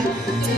Thank you.